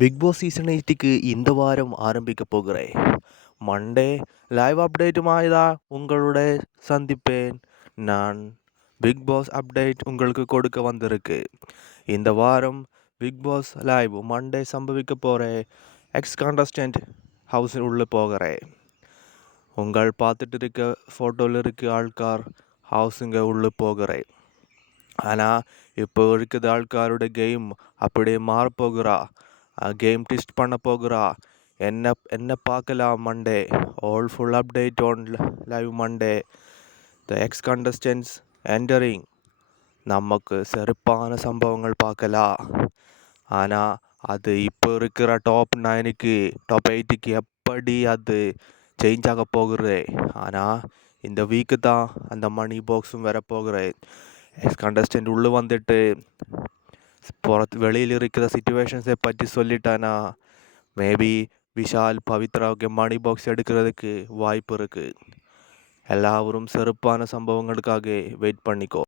Big Boss season 8க்கு இந்த வாரம் ஆரம்பிக்கப் போகிறேன். மண்டே லைவ் அப்டேட்டுமாய் தான் உங்களுடைய சந்திப்பேன். நான் பிக் பாஸ் அப்டேட் உங்களுக்கு கொடுக்க வந்திருக்கு. இந்த வாரம் பிக் பாஸ் லைவ் மண்டே சம்பவிக்க போகிறேன். எக்ஸ் கான்டஸ்டன்ட் ஹவுஸ் உள்ள போகிறேன். உங்கள் பார்த்துட்டு இருக்க ஃபோட்டோவில் இருக்க ஆள்கார் ஹவுஸுங்க உள்ள போகிறேன். ஆனால் இப்போ இருக்கிற ஆள்காரோட கேம் அப்படியே மாறப்போகிறா. கேம் டெஸ்ட் பண்ண போகிறா. என்ன பார்க்கலாம் Monday. All full update on live Monday. The X contestants entering. நமக்கு சிறப்பான சம்பவங்கள் பார்க்கலாம். ஆனால் அது இப்போ இருக்கிற டாப் 9க்கு டாப் 8க்கு எப்படி அது சேஞ்ச் ஆக போகுது. ஆனால் இந்த வீக்கு தான் அந்த மணி பாக்ஸும் வரப்போகிறேன். எக்ஸ் கண்டஸ்டன்ட் உள்ளே வந்துட்டு வெளியில் இருக்கிற சிச்சுவேஷன்ஸை பற்றி சொல்லிட்டானா மேபி விஷால் பவித்ராவுக்கு மணி பாக்ஸ் எடுக்கிறதுக்கு வாய்ப்பு இருக்குது. எல்லாரும் சிறப்பான சம்பவங்களுக்காக வெயிட் பண்ணிக்கோ.